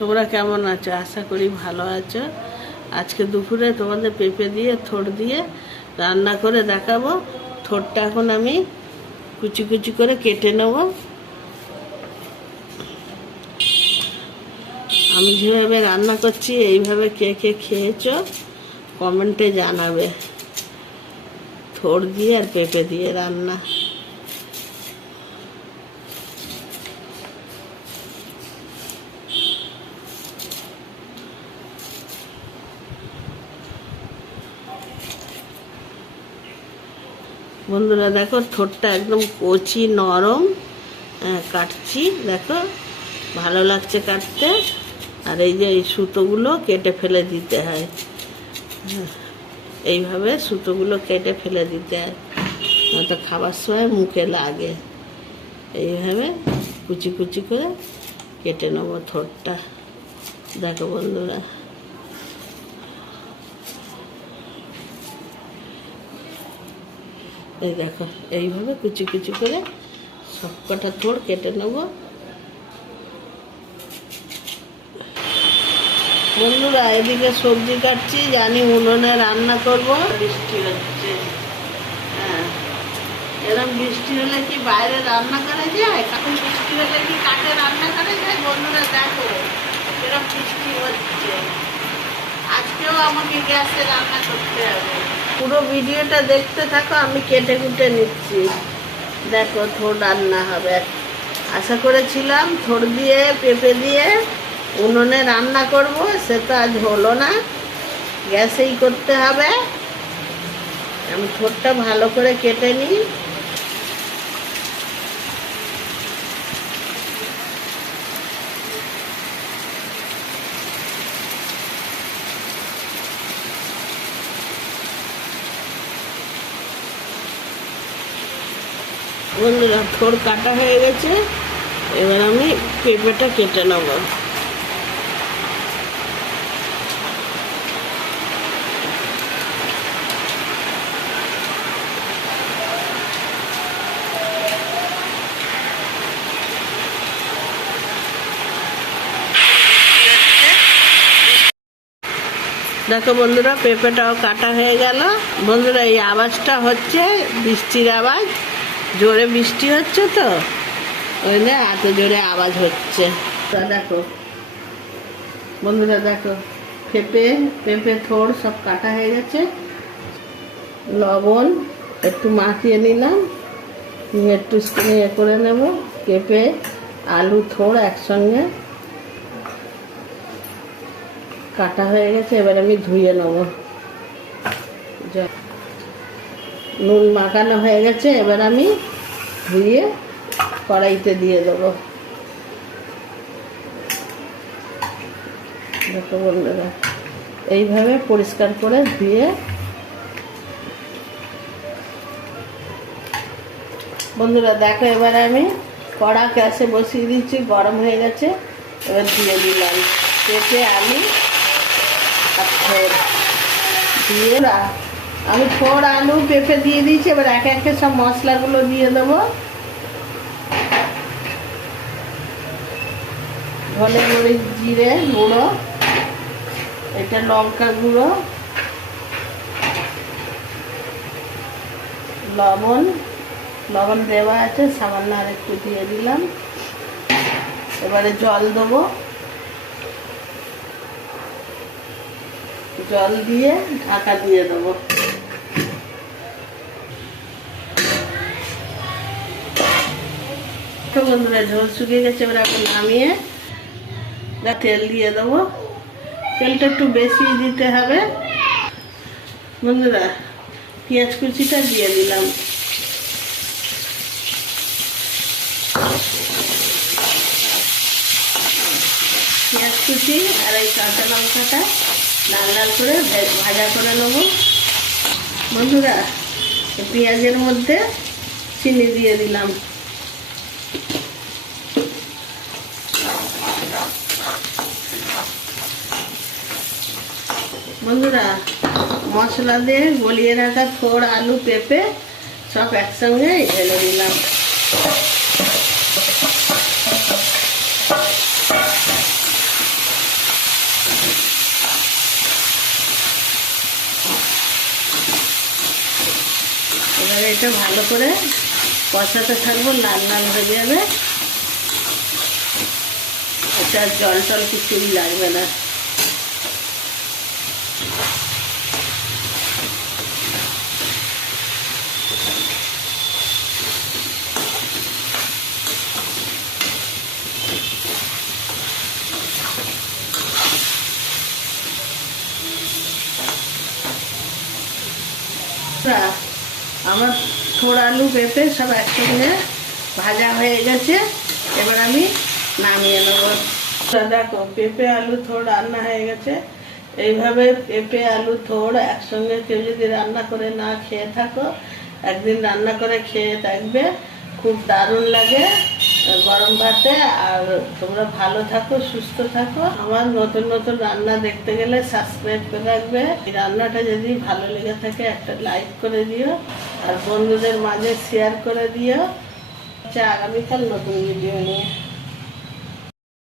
তোমরা কেমন আছো? আশা করি ভালো আছো। আজকে দুপুরে তোমাদের পেঁপে দিয়ে থোড় দিয়ে রান্না করে দেখাবো। থোড়টা এখন আমি কুচি কুচি করে কেটে নেব। আমি যেভাবে রান্না করছি, এইভাবে কে কে খেয়েছো, কমেন্টে জানাবে। থোড় দিয়ে আর পেঁপে দিয়ে রান্না। বন্ধুরা দেখো ঠোঁটটা একদম কচি নরম হ্যাঁ, কাটছি। দেখো ভালো লাগছে কাটতে। আর এই যে এই সুতোগুলো কেটে ফেলে দিতে হয়। হ্যাঁ, এইভাবে সুতোগুলো কেটে ফেলে দিতে হয়। নয়তো খাবার সময় মুখে লাগে। এইভাবে কুচি কুচি করে কেটে নেব ঠোঁটটা। দেখো বন্ধুরা। এই দেখো, এইভাবে কুচি কুচি করে সব কটা থোড় কেটে নেব। বন্ধুরা, এদিকে সবজি কাটছি, জানি উনুনে রান্না করব। বৃষ্টি হচ্ছে। হ্যাঁ। এরকম বৃষ্টি হলে কি বাইরে রান্না করা যায়? এখন বৃষ্টি হলে কি কাঠে রান্না করা যায়? বন্ধুরা, দেখো এরকম বৃষ্টি হচ্ছে। আজকেও আমাকে গ্যাসে রান্না করতে হবে। পুরো ভিডিওটা দেখতে থাকো, আমি কেটে কুটে নিচ্ছি। দেখো থোর রান্না হবে। আশা করেছিলাম থোর দিয়ে, পেঁপে দিয়ে উনুনে রান্না করব, সে তো আজ হলো না। গ্যাসেই করতে হবে। আমি থোরটা ভালো করে কেটে নিই। বন্ধুরা থোড় কাটা হয়ে গেছে, এবার আমি পেঁপেটা কেটে নেব। দেখো বন্ধুরা, পেঁপেটাও কাটা হয়ে গেল। বন্ধুরা, এই আওয়াজটা হচ্ছে বৃষ্টির আওয়াজ। জোরে বৃষ্টি হচ্ছে তো, ওই না এত জোরে আওয়াজ হচ্ছে। দেখো, বন্ধুরা দেখো, পেঁপে পেঁপে থোড় সব কাটা হয়ে গেছে। লবণ একটু মাখিয়ে নিলাম একটু ইয়ে করে নেব। পেঁপে, আলু থোড় একসঙ্গে কাটা হয়ে গেছে, এবার আমি ধুয়ে নেব। নুন মাখানো হয়ে গেছে, এবার আমি ধুয়ে কড়াইতে দিয়ে দেবো। এইভাবে পরিষ্কার করে ধুয়ে বন্ধুরা, দেখো এবার আমি কড়া গ্যাসে বসিয়ে দিচ্ছি, গরম হয়ে গেছে, এবার দিয়ে দিলাম। আর থোড় দিয়ে আমি থোড় আলু, পেঁপে দিয়ে দিয়েছি, এবার একে একে সব মশলাগুলো দিয়ে দেবো। ধনে মরিচ, জিরে, গুঁড়ো, এটা লঙ্কা গুঁড়ো, লবণ লবণ দেওয়া আছে, সামান্য আর একটু দিয়ে দিলাম। এবারে জল দেবো। জল দিয়ে ঢাকা দিয়ে দেবো। বন্ধুরা ঝোল শুকিয়ে গেছে, এবার এখন নামিয়ে তেল দিয়ে দেবো। তেলটা একটু বেশি দিতে হবে। বন্ধুরা, পেঁয়াজ কুচিটা দিয়ে দিলাম। পেঁয়াজ কুচি আর এই কাঁচা লঙ্কাটা লাল লাল করে ভাজা করে নেব। বন্ধুরা পেঁয়াজের মধ্যে চিনি দিয়ে দিলাম। বন্ধুরা, মশলা দিয়ে গলিয়ে রাখা ফোড়, আলু, পেঁপে, সব একসঙ্গে ঢেলে দিলাম এবারে এটা ভালো করে কষাতে থাকব, লাল লাল হয়ে যাবে। আর জল টল কিছুই লাগবে না। আমার থোড় আলু পেঁপে সব একসঙ্গে ভাজা হয়ে গেছে। এবার আমি নামিয়ে নেব। দেখো, পেঁপে, আলু, থোড় রান্না হয়ে গেছে। এইভাবে পেঁপে, আলু, থোড় একসঙ্গে কেউ যদি রান্না করে না খেয়ে থাকো, একদিন রান্না করে খেয়ে থাকবে খুব দারুণ লাগে গরম ভাতে। আর তোমরা ভালো থাকো, সুস্থ থাকো। আমার নতুন নতুন রান্না দেখতে গেলে সাবস্ক্রাইব করে রাখবে। রান্নাটা যদি ভালো লেগে থাকে, একটা লাইক করে দিও। আর বন্ধুদের মাঝে শেয়ার করে দিও। আচ্ছা আগামীকাল নতুন ভিডিও নিয়ে।